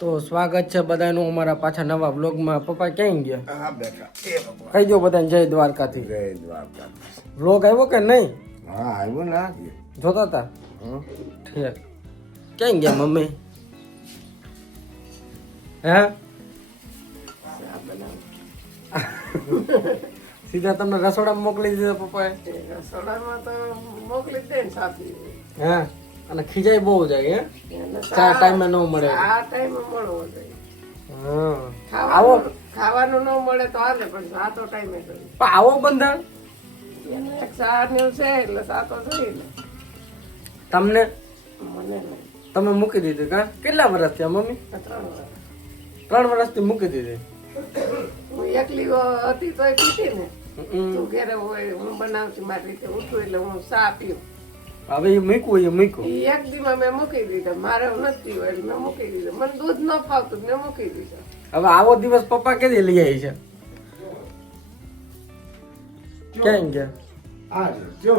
તો સ્વાગત છે બધાનું અમારા પાછા નવા બ્લોગમાં. પપ્પા ક્યાં ગયા? હા બેટા એ ભગવાન કહી દો બધાને જય દ્વારકાથી. જય દ્વારકા. બ્લોગ આવ્યો કે નહીં? હા આવ્યો ના જોતા હતા? હં? ઠીક. ક્યાં ગયા મમ્મી? હે સીધા તમને રસોડામાં મોકલી દીધા પપ્પાએ? રસોડામાં તો મોકલી જ દે ને સાથી. હે અને ખીજાઈ બહુ જાય હે ચા ટાઈમે ન મળે. આ ટાઈમે મળવો જોઈએ. હા આવો ખાવાનું ન મળે તો હાલે પણ સાતો ટાઈમે જોઈએ. પણ આવો બંધાણ એને એક સારનું છે એટલે સાતો જોઈએ ને. તમને મને નહીં. તમે મૂકી દીધી કા? કેટલા વર્ષ થયા મમ્મી? 3 વર્ષ. 3 વર્ષથી મૂકી દીધી. હું એકલી હતી તોય પીતી ને. હમ. તું ઘરે હોય હું બનાવતી મારી રીતે ઉઠું એટલે હું ચા પીઉં. હવે એ મૂકવું એ મૂક્યું. ઈ એક દીમાં મેં મૂકી દીધા. મારે નથી પીવું એટલે મેં મૂકી દીધા. મને દૂધ ન ફાવતું મેં મૂકી દીધા. હવે આવો દિવસ પપ્પા કેદી લઈ આવી છે? ક્યાં ગયા? આ જો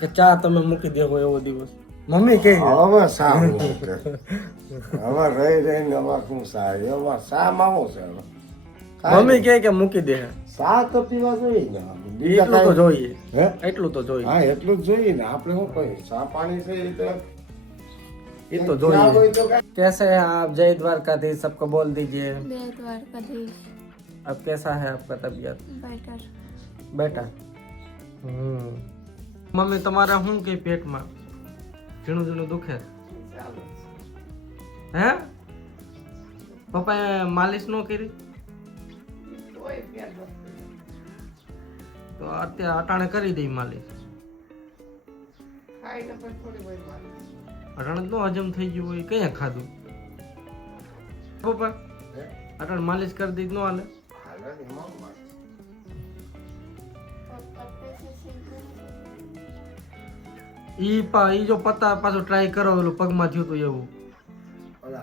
કે ચા તમે મૂકી દેવો એવો દિવસ? મમ્મી કે હવે સારું હવે રહી રહીને હવે શું સારું હવે શા માવો છે હવે મમ્મી કે મૂકી દે. શા તો પીવા જોઈએ ને બીજા એટલું તો કાંઈ- જોઈએ. હે એટલું તો જોઈએ. હા એટલું જ જોઈએ ને આપણે શું કહીએ શા પાણી છે એ તો ये तो ના હોય જોઈએ. તો કાંઈ- कैसे हैं आप? जय द्वारकाधीश सबको बोल दीजिए. जय द्वारकाधीश। अब कैसा है आपका तबीयत? बेटर। बेटा મમ્મી તમારે શું કે પેટમાં ઝીણું ઝીણું દુખે? ચાલો. હે પપ્પાએ માલિશ ન કરી? તોય ફેર નથી. તો અત્યારે અટાણે કરી દઈ માલિશ. ખાઈને પછી થોડી વાર મારે. અટાણે તો હજમ થઈ ગયું હોય કયા ખાધું? પપ્પા હે? અટાણે માલિશ કરી દી ન હાલે? હાલે ને એમાં વાત. ઈ જો પત્તા પાછું ટ્રાય કરો ઓલું પગમાં થયું હતું એવું. ઓલા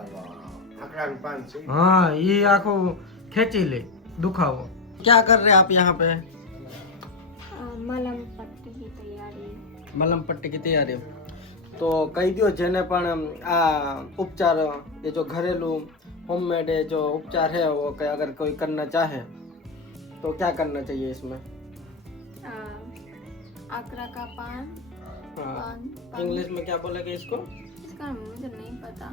આકડાનું પાન છે हाँ ये आंखों खेची ले दुखावो. क्या कर रहे आप यहाँ पे? मलम पट्टी की तैयारी। मलम पट्टी की तैयारी. तो કહી દો જેને પણ આ ઉપચાર ये जो घरेलू होममेड जो उपचार है वो कि अगर कोई करना चाहे तो क्या करना चाहिए इसमें? आकरा का पान। हाँ पान इंग्लिश में क्या बोलेंगे इसको? इसका मुझे नहीं पता।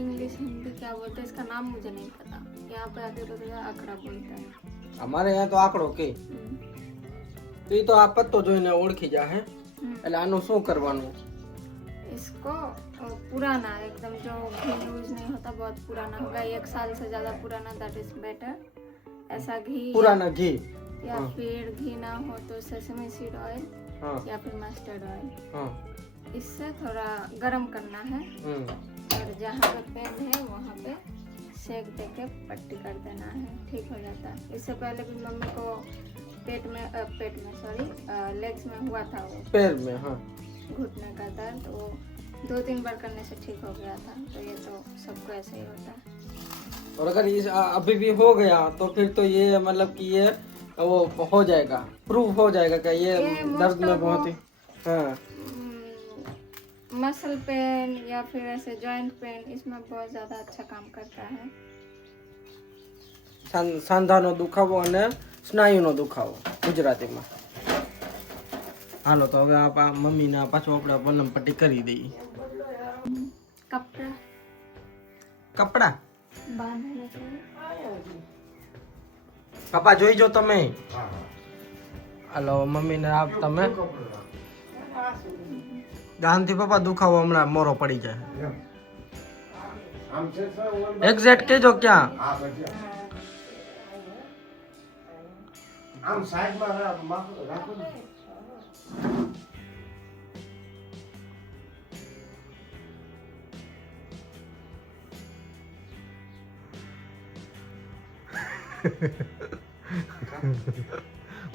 इंग्लिश हिंदी क्या बोलते हैं इसका नाम मुझे नहीं पता। यहाँ पे आते तो आकड़ा बोलता है। અમારે यहाँ तो આંકડો કે તો ઈ તો આ પત્તો જોઈને ઓળખી જાહે. એટલે આનું શું કરવાનું? इसको पुराना एकदम जो घी यूज नहीं होता बहुत पुराना होगा 1 साल से ज्यादा पुराना दैट इज बेटर। ऐसा घी પુરાના ઘી. या फिर घी ना हो तो सेसमी सीड ऑयल હા या फिर मस्टर्ड ऑयल। હા इससे थोड़ा गर्म करना है और जहाँ पे पेन है वहाँ पे सेक दे के पट्टी कर देना है ठीक हो जाता है। इससे पहले भी मम्मी को पेट में सॉरी लेग्स में हुआ था वो पैर में. हाँ घुटने का दर्द वो 2-3 बार करने से ठीक हो गया था। तो ये तो सबको ऐसे ही होता है। और अगर ये अभी भी हो गया तो फिर तो ये मतलब कि ये वो हो जाएगा, प्रूव हो जाएगा कि ये most दर्द में of बहुत ही हाँ मसल पेन या फिर ऐसे जॉइंट पेन इसमें बहुत ज़्यादा अच्छा काम करता है। સાંધાનો દુખાવો અને સ્નાયુનો દુખાવો ગુજરાતીમાં. હાલો તો હવે આ મમ્મીના પાછો આપણે મલમ પટ્ટી કરી દઈએ. कपड़ा કપડા बांधने के लिए પપ્પા જોઈ જો તમે. હાલો મમ્મીને આપ તમે ગામથી પપ્પા દુખાવો હમણાં મોરો પડી જાય. આમ છે સર ઓલ એક્ઝેક્ટ કેજો ક્યાં? આ બધી આમ સાઈડમાં રાખો ને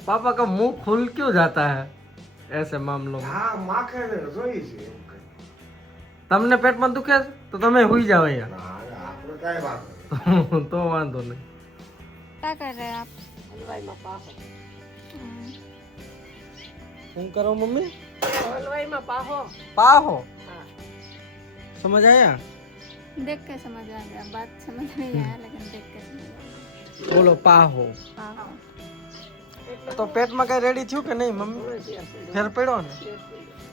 पापा का मुंह खुल क्यों जाता है ऐसे मामलों में? હા માખે ને જોઈ છે એવું કંઈ. તમને પેટમાં દુખે છે તો તમે હુઈ જાઓ અહીંયા. ના, આપણે કાંઈ વાત નહીં. તો વાંધો નહીં. क्या कर रहे हैं आप? હલવાઈમાં પાહો. શું કરો મમ્મી? હલવાઈમાં પાહો. પાહો હા. સમજ આયા? देख के समझ आ गया, बात समझ नहीं आया लेकिन देख के समझ आ બોલો પાહો गया। તો પેટમાં કઈ રેડી થયું કે નહીં મમ્મી? ફેર પડ્યો ને?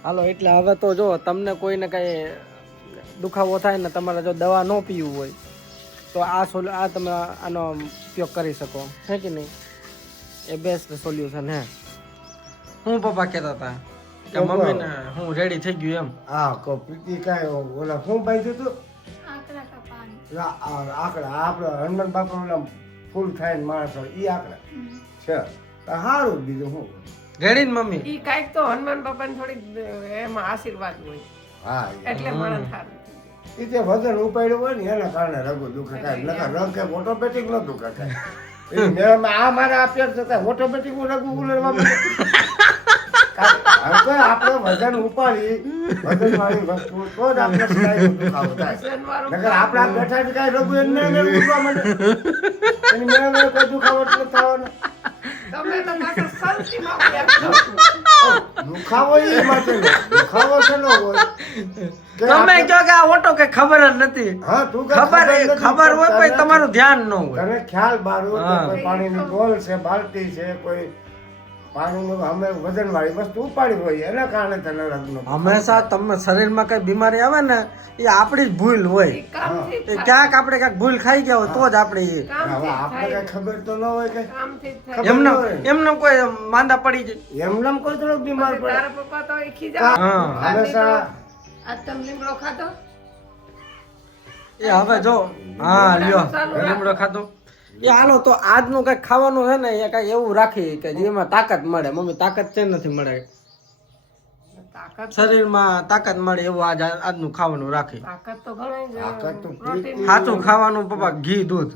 હાલો એટલે હવે તો જો તમને કોઈને કઈ દુખાવો થાય ને, તમારે જો દવા ન પીવું હોય તો આ તમે આનો ઉપયોગ કરી શકો, છે કે નહીં? એ બેસ્ટ સોલ્યુશન હે. હું પપ્પા કહેતા હતા કે મમ્મીને હું રેડી થઈ ગયું એમ. હા કો પ્રીતિ કાંઈ ઓલા શું બાંધ્યું હતું? आंकड़ा का पान। આકડા આપણે હનુમાન બાપા ઓલા ફૂલ થાય ને માણસ હોય ઈ આકડા છે. સારું બીજું શું? રેડી ને મમ્મી? ઈ કાંઈક તો હનુમાન બાપાને થોડીક એમાં આશીર્વાદ હોય હા એટલે માણસ સારું. એ જે વજન ઉપાડ્યું હોય ને એના કારણે રગો દુખે કાંઈ નકર રગ કે ઓટોમેટિક ન દુખે કાંઈ. આ મારે આપ્યા છતાં ઓટોમેટિક હું રગું ઉલરવા આપણે વજન ઉપાડી વજન વાળી વસ્તુ તો જ આપણે સ્નાયુનો દુખાવો થાય. નકર આપણા બેઠા જ કાંઈ રગું એને ઉઠવા માંડે એની મેળે કોઈ દુખાવો જ નથી થવાનો. તમે તો પાછા સંતિમાં આપો. દુખાવો એ માટે દુખાવો છે ન હોય તમે કહો કે આ ઓટો કે ખબર જ નથી. હા તું કે ખબર હોય પણ તમારું ધ્યાન ન હોય. તને ખ્યાલ બારું કે કોઈ પાણીની ડોલ છે, બાલટી છે, કોઈ પાણીનું અમે વજન વાળી વસ્તુ ઉપાડી હોય એના કારણે તને રગનો હંમેશા તમે શરીરમાં કઈ બીમારી આવે ને એ આપણી જ ભૂલ હોય. કામથી જ એ ક્યાંક આપણે ક્યાંક ભૂલ ખાઈ ગયા હોય તો જ આપણે હવે આપણે કઈ ખબર તો ન હોય કે કામથી જ થાય. એમને કોઈ માંદા પડી જાય. એમનામ કોઈ થોડોક બીમાર પડે. તારા પપ્પા તો એ ખીજા. હા હંમેશા આજ તમે લીમડો ખાધો? એ હવે જો હા લ્યો લીમડો ખાધો. એ હાલો તો આજનું કઈ ખાવાનું છે ને એ કઈ એવું રાખી કે જેમાં તાકાત મળે. મમ્મી તાકાત છે નથી મળે, તાકાત શરીરમાં તાકાત મળે એવું આજનું ખાવાનું રાખી. તાકાત તો ઘણી તાકાત તો પ્રોટીન સાચું ખાવાનું પપ્પા ઘી દૂધ.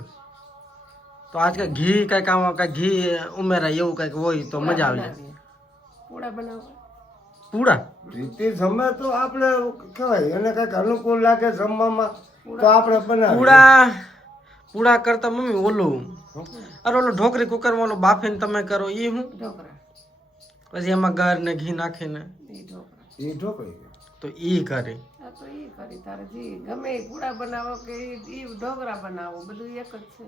તો આજ કઈ ઘી કઈક આમાં કઈ ઘી ઉમેરાય એવું કઈક હોય તો મજા આવી જાય. પૂડા બનાવો. પૂડા રીતે જમે તો આપણે કહેવાય એને કઈક અનુકૂળ લાગે જમવામાં તો આપણે બનાવીએ. પૂડા કરતા મમ્મી ઓલું અરે ઓલું ઢોકરી કુકરમાં ઓલું બાફીને તમે કરો એ હું ઢોકળા. પછી એમાં ગર ને ઘી નાખીને ઈ ઢોકળા. એ ઢોકળી તો ઈ કરે. આ તો ઈ કરી તારે જી ગમે ઈ પૂડા બનાવો કે ઈ ઢોકળા બનાવો બધું એક જ છે.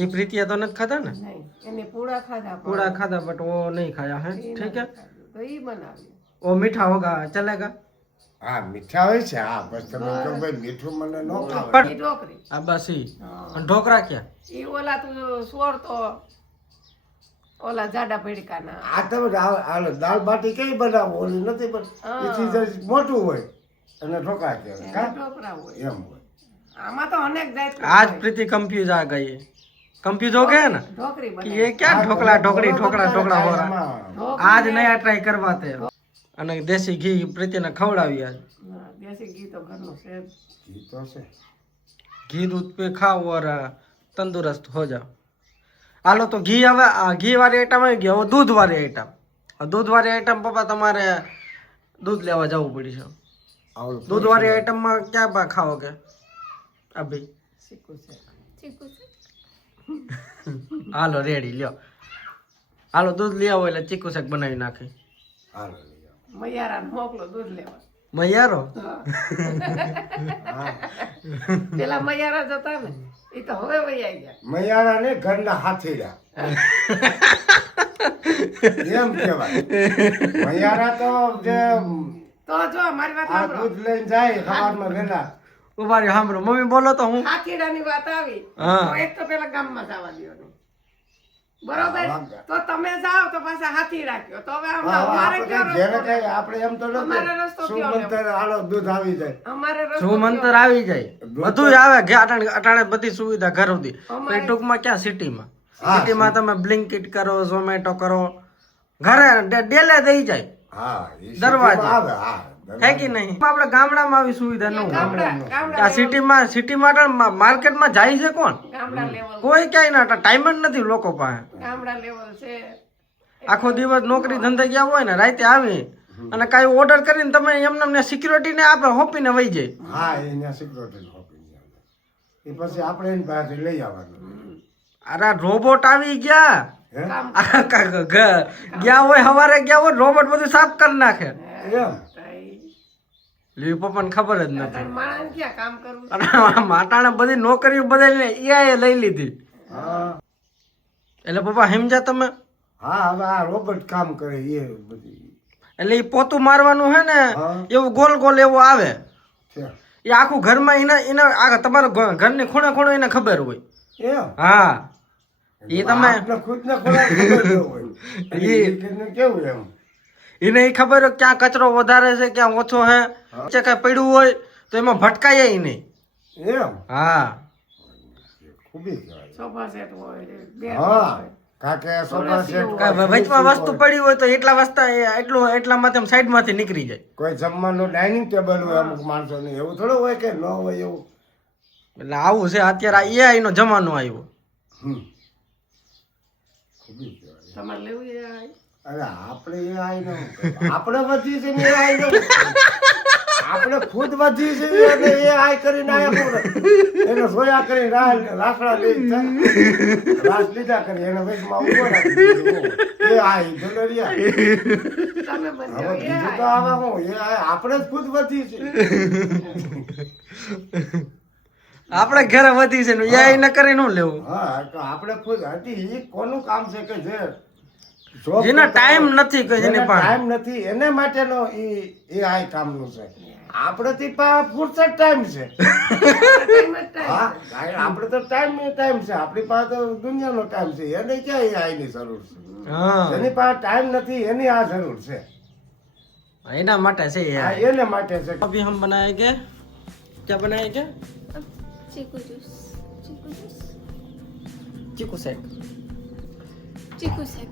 એ પ્રીતિયા તો નથી ખાતા ને? નહીં એને પૂડા ખાધા પણ પૂડા ખાધા બટ વો નહીં ખાયા હે. ઈ ઠીક હે. નથી ખાધું. તો ઈ બનાવી. ઓ મીઠા હોગા ચલેગા? હા મીઠા હોય છે. હા બસ તમે કહો ભાઈ મીઠું મને ન ખાવે. પણ ઈ ઢોકળી. આ બસ ઈ હા. અને ઢોકરા ક્યાં? ઈ ઓલા તું સોર તો ઓલા જાડા ભેડકાના. આ તમે હાલો દાળ બાટી કઈ બનાવો ઓલી નથી પણ એથી જરી મોટું હોય અને ઢોકળા કહેવાય એના કા ઢોકળા હોય. એમ હોય. આમાં તો અનેક જાત आज प्रीति कंफ्यूज आ गई. कंफ्यूज हो गए ना ઢોકળી कि બનાવી. ये क्या ढोकला ढोकड़ी ढोकड़ा ढोकड़ा हो रहा है. એમાં आज नया ट्राई करवाते हैं. અને દેશી ઘી પ્રીતિને ખવડાવી આજ. હા, દેશી ઘી તો ઘરનું છે જ. ઘી તો છે. घी दूध पे खाओ और तंदुरुस्त हो जाओ. હાલો તો ઘી હવે ઘી વાળી આઈટમ આવી ગઈ. હવે દૂધ વાળી આઈટમ. દૂધ વાળી આઈટમ પપ્પા તમારે દૂધ લેવા જવું પડશે. આવડું દૂધ વાળી આઈટમમાં ક્યાં બા ખાઓ કે અભી? શીખું છે. चीकू से હાલો રેડી લ્યો. હાલો દૂધ લઈ આવો એટલે ચીકુ શાક બનાવી નાખી. હાલો લઈ આવો. મૈયારાને મોકલો દૂધ લેવા. મૈયારો પેલા મૈયારા જતા ને એ તો હવે વૈયા ગયા. મૈયારા ને ઘરના હાથીડા એમ કહેવાય. મૈયારા તો જે તો જો મારી વાત આ સાંભળો. દૂધ લઈને જાય સવારમાં વહેલા ઉભા રહ્યો સાંભળો મમ્મી બોલો તો હું હાથીડાની વાત આવી હા. તો એક તો પેલા ગામમાં જવા દ્યો નહીં. બરોબર તો તમે જાઓ તો પાછા હાથી રાખ્યો તો હવે અમારે કયો જેને રસ્તો? કઈ આપણે એમ તો અમારે રસ્તો નથી કયો સુમંતર હાલો દૂધ આવી જાય. અમારે રસ્તો શું મંતર આવી જાય બધું જ આવે ઘે અટાણે બધી સુવિધા ઘર સુધી. પણ ટૂંકમાં ક્યાં સિટીમાં? સિટીમાં તમે બ્લિંકિટ કરો ઝોમેટો કરો ઘરે ડેલે દઈ જાય હા એ દરવાજે. સિટીમાં આવે હા હે કે નહીં? આપણે ગામડામાં આવી સુવિધા ન હોય. ગામડા આ સિટીમાં માર્કેટમાં જાય છે કોણ? ગામડા લેવલ કોઈ ક્યાંય ના ટાઈમ જ નથી લોકો પાસે. ગામડા લેવલ છે. આખો દિવસ નોકરી ધંધે ગયા હોય ને રાતે આવી અને કાંઈ ઓર્ડર કરીને તમે એમને સિક્યુરિટી ને આપે હોપીને વહી જાય. હા એના સિક્યોરિટી હોપી જાય એ પછી આપણે એની પાસે લઈ આવવાનું. અરે રોબોટ આવી ગયા. હે ગયા હોય સવારે ગયા હોય રોબોટ બધું સાફ કરી નાખે. એમ લીવી પપ્પાને ખબર જ નથી. અત્યારે માણસ ક્યાં કામ કરવું છે? અને માટાણે બધી નોકરીઓ બદલીને AI લઈ લીધી. હા એટલે પપ્પા સમજ્યા તમે? હા હવે આ રોબોટ કામ કરે એ બધી એટલે એ પોતું મારવાનું હે ને હા. એવું ગોલ ગોલ એવું આવે. છે એ આખું ઘરમાં એના આ તમારા ઘરની ખૂણે ખૂણે એને ખબર હોય. એમ હા એ તમે આપણે ખુદને ખોરાક ખબર ન હોય એ- એને કેવું એમ એને એ ખબર હોય ક્યાં કચરો વધારે છે ક્યાં ઓછો હે વચ્ચે કઈ પડ્યું હોય તો એમાં ભટકાય નહીં. એમ હા ખૂબી કહેવાય સોફા સેટ હોય બેડ હા હોય. કાકે સોફા સેટ કાંઈ વચમાં વસ્તુ પડી હોય તો એટલામાં તેમ સાઈડમાંથી નીકળી જાય. કોઈ જમવાનું ડાઇનિંગ ટેબલ હોય અમુક માણસોને એવું થોડું હોય કે ન હોય એવું એટલે આવું છે અત્યારે આ AI નો જમાનો આવ્યો. હમ ખૂબી કહેવાય તમારે લેવું છે આ? અરે આપણે એ આઈ ન આપણે વધી છે ને એ આઈ ન આપણે ખુદ વધી છે અને એ આઈ કરીને આયા પૂરે એને સોયા કરી લાકડા લઈ રાસ લીધા કરી એને વચમાં ઉભો રાખી દીધો. એ આઈ દોલરિયા તમે બનજો હવે બીજું તો આવા હું એ આઈ આપણે જ ખુદ વધી છે આપણે ઘરે વધી છે ને AI ન કરી નું લેવું. હા તો આપણે ખુદ હજી એ કોનું કામ છે કે જે job જેના કરતા ટાઈમ હોય, નથી કે જેની જેને પાસે. ટાઈમ નથી એને માટેનો એ આઈ કામનું છે આપણે ફુરસત ટાઈમ છે ટાઈમ જ ટાઈમ. હા આપણે તો ટાઈમ છે આપણી પાસે તો દુનિયાનો ટાઈમ છે એને ક્યાં એ આઈ ની જરૂર છે હા જેની પાસે ટાઈમ નથી એની આ જરૂર છે એના માટે છે આ AI. એને માટે છે अभी हम बनाएंगे क्या बनाएंगे चीकू जूस चीकू सेक. चीकू सेक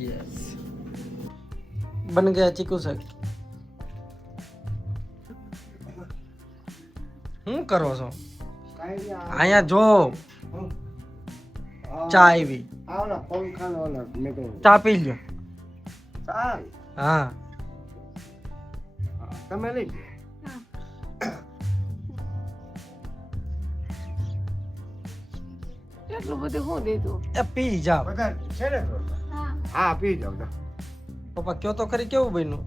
यस बन गया चीकू सेक. હું કરો છો અહીંયા જો ચા આવી આવલા પંખાનો ઓલા મેં કહ્યું ચા પી લ્યો. ચાલ હા તમે લઈ લો એટલું બધું શું દીધું? એ પી જાવ. બધા છે ને થોડા? हाँ હા પી જાવ જા પપ્પા કયો તો ખરી કેવું બન્યું?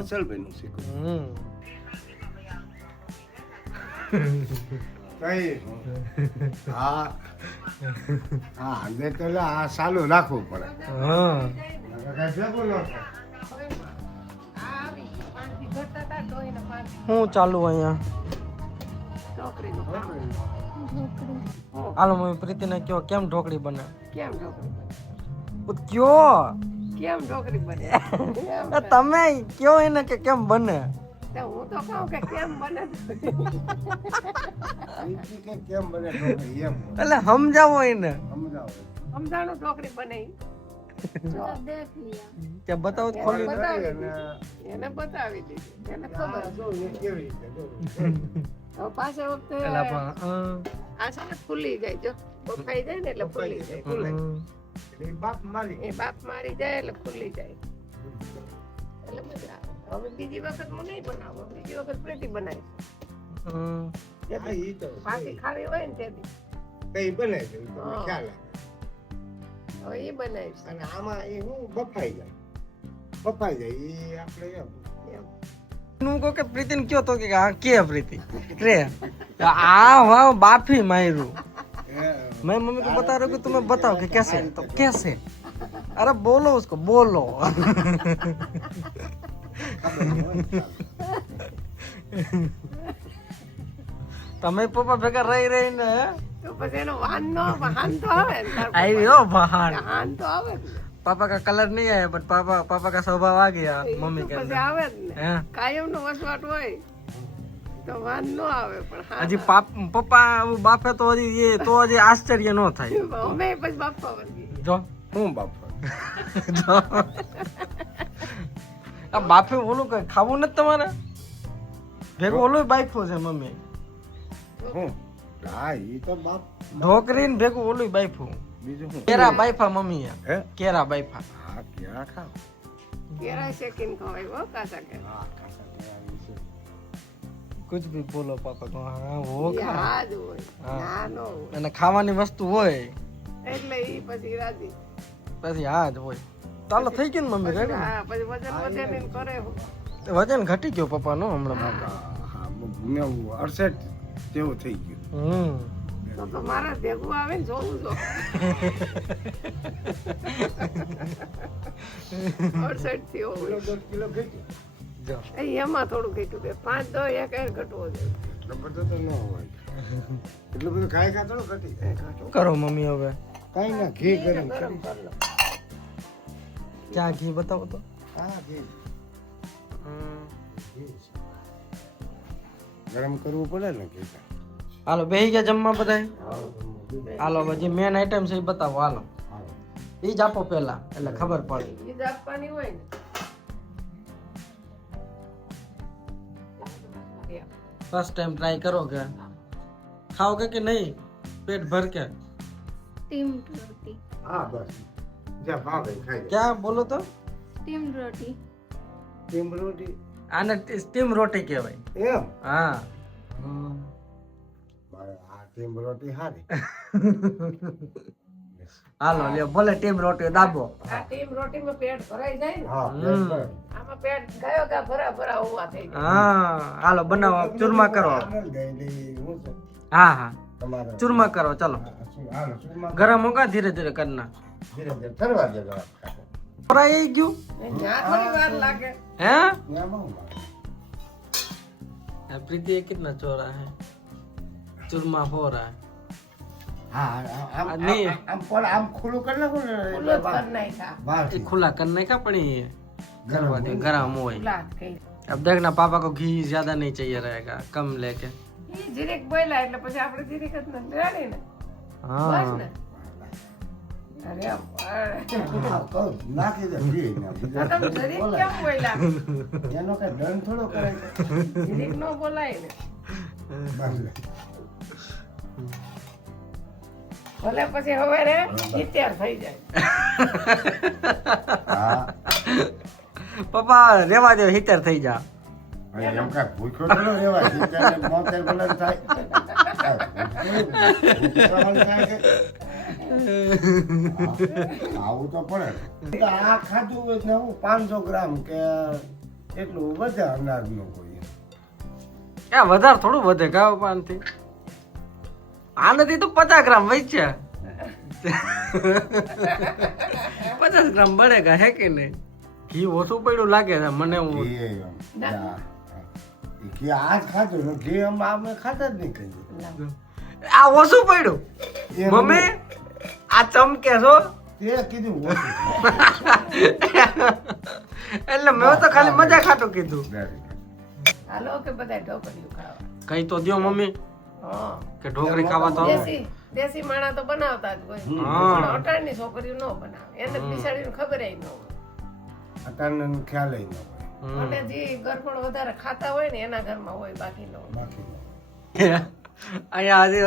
અસલ બન્યું શીખો હમ કઈ હા હા ને તો લા આ ચાલુ રાખવું પડે હા નકર કાંઈ ભેગું ન થાય. આવી 5 થી ઘટતા હતા તો એને 5 શું ચાલુ અહીંયા? ઢોકળીનું કામ. હાલો મમ્મી પ્રીતિને કયો કેમ ઢોકળી બને? કેમ ઢોકળી બને? કયો કેમ ઢોકળી બને? કેમ? તમે કયો એને કે કેમ બને? તો હું તો કહું કે કેમ બને? અહીંથી કે કેમ બને ઢોકળી એમ એટલે સમજાવો એને. સમજાવો સમજાણું ઢોકળી બને ઈ. तो देख लिया કે બતાવો તો ખોલી. બતાવી દીધી. એને બતાવી દીધી એને ખબર જો એ કેવી રીતે જો. હવે પાછા વખતે પેલા પણ આ છે ને ફૂલી જાય જો બફાઈ જાય ને એટલે ફૂલી જાય ફૂલે. એ બાપ મારી એ બાપ મારી જાય એટલે ફૂલી જાય એટલે મજા આવે. હવે બીજી વખત હું નહીં બનાવું બીજી વખત પ્રીતિ બનાવી હા, ઈ તો પાછી ખાવી હોય ને તેથી કઈ બને છે ઈ તો હા. ખ્યાલ આવે હવે એ બનાવીશ અને આમાં એ હું બફાઈ જાય એ આપણે એમ હું કહું કે પ્રીતિને કયો તો કે હા કે પ્રીતિ રે આ વાહ બાફી માર્યું. मैं मम्मी को बता रहा हूँ कि तुम्हें बताओ कि कैसे तो कैसे अरे बोलो उसको बोलो તમે પપ્પા ભેગા રહી રહીને તો પછી એનો વાન તો આવે ને તાર આવી હો બહાર. હાન તો આવે જ ને पापा का कलर नहीं आया बट पापा का स्वभाव आ गया એ मम्मी તો के પછી अंदर આવે જ ને हैं? કાયમ નો વસવાટ હોય તો વાન નો આવે પણ હા હજી પપ્પા બાપે તો હજી આશ્ચર્ય ન થાય. અમે પછી બાપા વળગી જો હું બાપ જો આ બાપે ઓલું કઈ ખાવું નથી તમારે ભેગું ઓલું બાઈફો છે મમ્મી હું હા ઈ તો બાપ ઢોકરી ને ભેગું ઓલું બાઈફું બીજું હું કેરા બાઈફા મમ્મી હે કેરા બાઈફા હા ક્યાં ખાવ કેરા શેકીને ખવાય હો કાચા કે હા કાકા કેળા વિશે. કુછ ભી બોલો પાપા કો હા વો એ ખા હા જ હોય હા. ના નો હોય અને ખાવાની વસ્તુ હોય એટલે ઈ પછી રાજી પછી હા જ હોય ચાલો થઈ ગયું ને મમ્મી પછી રેડી હા પછી વજન વધે ને કરે હું વજન ઘટી ગયો પપ્પાનું હમણાં. હા મેં 68 જેવું થઈ ગયું. તો મારા ભેગું આવે ને જોવું જો 68 થી હોય. 10 કિલો ઘટી. જો એમાં થોડું ઘટ્યું બે 5 તો એક ઘટવો જોઈએ. એટલો બધો તો ન હોય. એટલું બધું ખાઈ ખા થોડું ઘટી જાય. શું કરો મમ્મી હવે? કાંઈ ના ઘી ગરમ ગરમ કરી. કરી લો. ક્યાં ઘી બતાવો તો. હા ઘી ગરમ કરવું પડે ને ઘી. હાલો બેહી ગયા જમવા બધાય? હાલો હવે જે મેન આઈટમ છે એ બતાવો. હાલો એ જ આપો પેલા એટલે ખબર પડે. ઈદ આપવાની હોય ને ફર્સ્ટ ટાઈમ ટ્રાય કરો કે ખાઓ કે નહીં પેટ ભર કે? स्टीम रोटी હા બસ જ્યાં ભાવે ખાઈ જાય. ક્યાં બોલો તો? स्टीम रोटी ટીમ રોટી આને સ્ટીમ રોટી કહેવાય. એમ હા મારે આ ટીમ રોટી સારી. હાલો લ્યો ભલે ટીમ રોટી દાબો. આ ટીમ રોટીમાં પેટ ભરાઈ જાય ને હા આમાં પેટ ગયો ગા ભરા ભરા હોવા થઈ જાય. હા હાલો બનાવો ચૂરમા કરો. આનંદ ગયેલી હું છે. હા હા તમારે ચૂરમા કરો ચાલો. હાલો ચૂરમા ગરમ હોગા ધીરે ધીરે કરના. ધીરે ધીરે ઠરવા દે જરા. ફરાઈ ગયું ત્યાં થોડી વાર લાગે. હે? ત્યાં બહુ લાગે. प्रीति ये कितना चौड़ा है? चूरमा हो रहा है. હા આમ નહીં. આમ પણ આમ ખુલ્લું કરી નાખો ને ખુલ્લો જ કરી નાખ્યા. ये બહારથી. खुला करने का पड़ी है करवा दे गरम हो. ખુલ્લા જ કરી. अब देखना पापा को घी ज्यादा नहीं चाहिए रहेगा कम लेके. ઈ જીરીક બોલ્યા એટલે પછી આપણે જીરીક જ નથી રેડી ને બસ हाँ ને. અરે હા, કહું, નાખી દે ઘી ને બીજા તમે જરીક બોલાય. કેમ બોલ્યા? એનો કઈ દંડ થોડો કરાય છે. જીરીક નો બોલાય ને. બાંધલે. ભલે પછી હવે રે 70 થઈ જાય. હા पापा रेवा दो हीटर થઈ જા. હવે એમ કાંઈ ભૂખ્યો થોડો રહેવાય. સિત્તેર ને 72 ભલે થાય. ભૂખ્યો થાય કે? આવું તો પડે. આ ખાધું હોય ને હું 500 ગ્રામ કે એટલું વધે અનાજનું કોઈ. એ વધારે થોડું વધે ગાવ પાનથી. આનાથી તો 50 ગ્રામ વધશે. 50 ગ્રામ બળેગા હે કે નહીં? ઘી ઓછું પડ્યું લાગે છે મને. હું ઘી એમ. હા. ઘી આજ ખાધું ને ઘી અમે ખાતા જ નહીં કહીએ. આ ઓછું પડ્યું એમ મમ્મી. આ ચમકે છો તે કીધું ઓછું. એટલે મેં તો ખાલી મજા ખાતું કીધું. હાલો કે બધા ઢોકળિયું ખાવા. કઈ તો દ્યો મમ્મી હા. કે ઢોકળી ખાવા તો આવો. દેશી માણા તો બનાવતા જ હોય. હા. પણ અટાણની છોકરીઓ ન બનાવે. એને બિચારીને ખબર ય ન હોય. અટાણનો ખ્યાલ ય ન હોય. અને જે ગરફળ વધારે ખાતા હોય ને એના ઘરમાં હોય બાકી ન હોય. બાકી ન હોય. અહીંયા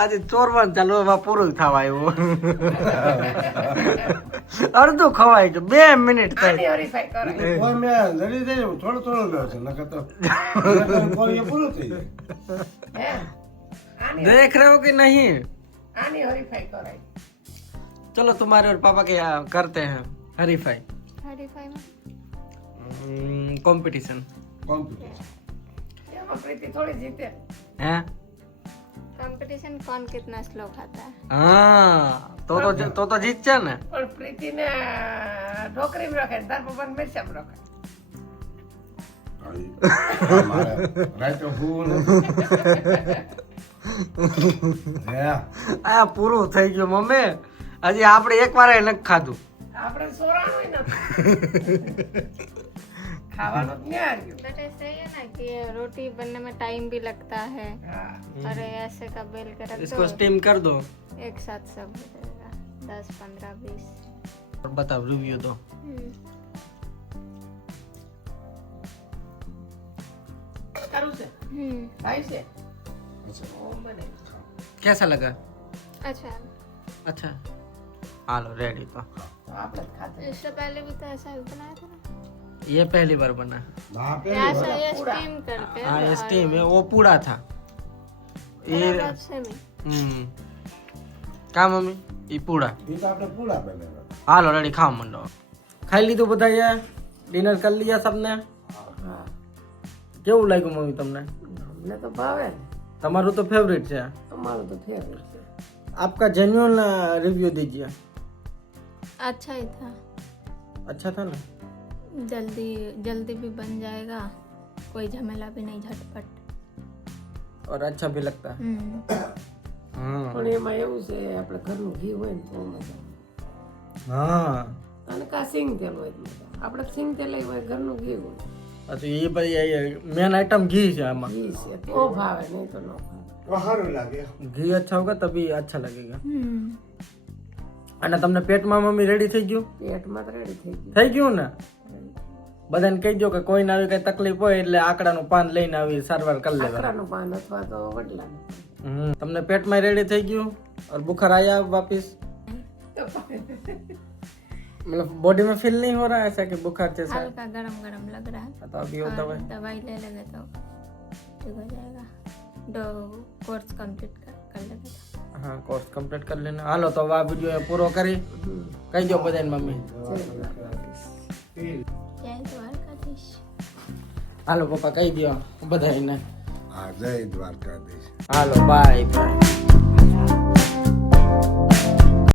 આજે ચોરવાનું ચાલુ હવે પૂરું થવા આવ્યું. અડધું ખવાય છે 2 મિનિટ આની થાય. હરીફાઈ કરાય. કોઈ મેં લડી દે થોડો થોડો લે છે નકર તો કોઈ એ પૂરું થઈ જાય. હે? આની देख रहे हो कि नहीं? આની હરીફાઈ કરાય. चलो तुम्हारे और पापा के यहाँ करते हैं हरीफाई 35 में कंपटीशन. કોમ્પિટિશન. એમાં પ્રીતિ થોડી જીતે. हैं? कंपटीशन कौन कितना स्लो खाता है. हाँ तो जीत છે ને. પણ પ્રીતિને ઢોકરીમાં રાખે ને તાર પપ્પાને મિરચામાં રાખે. મારે રાઈતો ભૂલ હે આ પૂરું થઈ ગયું મમ્મી. હજી આપણે એક વાર નથી ખાધું. આપણે સોરાણું નથી ખાવાનું જ નહીં આવ્યું. बट ऐसे ही है ना कि रोटी बनने में टाइम भी लगता है હા. और ऐसे का बेल के रख इसको दो स्टीम कर दो. एक साथ सब हो जाएगा 10 15 20. बताओ रिव्यू दो. સારું છે ભાઈ છે ઓ બને कैसा लगा? अच्छा अच्छा हालो रेडी तो. તો આપણે જ ખાતે. इससे पहले भी तो ऐसा ही बनाया था ना. ये पहली बार बना. બાપે ऐसा ये स्टीम करके हाँ स्टीम है वो पूरा था. ये से भी का मम्मी ये पूरा. એ તો આપણે પૂરા બનાવ્યા. હાલો રેડી ખાવા માંડો. ખાઈ લીધું બધાએ? ડિનર કરી લીધા સબને? હા. કેવું લાગ્યું મમ્મી તમને? અમને તો ભાવે ને. તમારું તો ફેવરેટ છે. અમારું તો ફેવરેટ છે. आपका जेन्युइन रिव्यू दीजिए. अच्छा ही था, अच्छा था ना? जल्दी भी बन जाएगा, कोई झमेला भी नहीं, झटपट. और अच्छा भी लगता है. हाँ પણ એમાં એવું છે આપણે ઘરનું ઘી હોય ને તો મજા हाँ. અને કા સિંગ તેલ હોય તો મજા. આપણે સિંગ તેલ હોય ઘરનું ઘી હોય अच्छा ये भाई मेन आइटम घी है आमा. ઘી છે તો ભાવે નહીં તો ન ભાવે. સારું લાગે. घी अच्छा होगा तभी अच्छा लगेगा. અને તમને પેટમાં મમ્મી રેડી થઈ ગયું? પેટમાં તો રેડી થઈ ગયું. થઈ ગયું ને? બધાને કહી દો કે કોઈને આવી કઈ તકલીફ હોય એટલે આકડાનું પાન લઈને આવી સારવાર કરી લેવા. આકડાનું પાન અથવા તો વડલાનું પાન. તમને પેટમાં રેડી થઈ ગયું और बुखार आया वापिस? मतलब बॉडी में फील नहीं हो रहा है ऐसा कि बुखार जैसा? हल्का गरम गरम लग रहा है. तो अभी होता है. दवाई ले लेंगे तो ठीक हो जाएगा. दो कोर्स कंप्लीट कर लेंगे. हाँ कोर्स कंप्लीट कर लेना. हालो तो આ વિડિયો પૂરો કરી કહી દો બધાને મમ્મી. जय द्वारकाधीश. હાલો પપ્પા કહી દો બધાને. હા જય દ્વારકાધીશ. હાલો બાય બાય.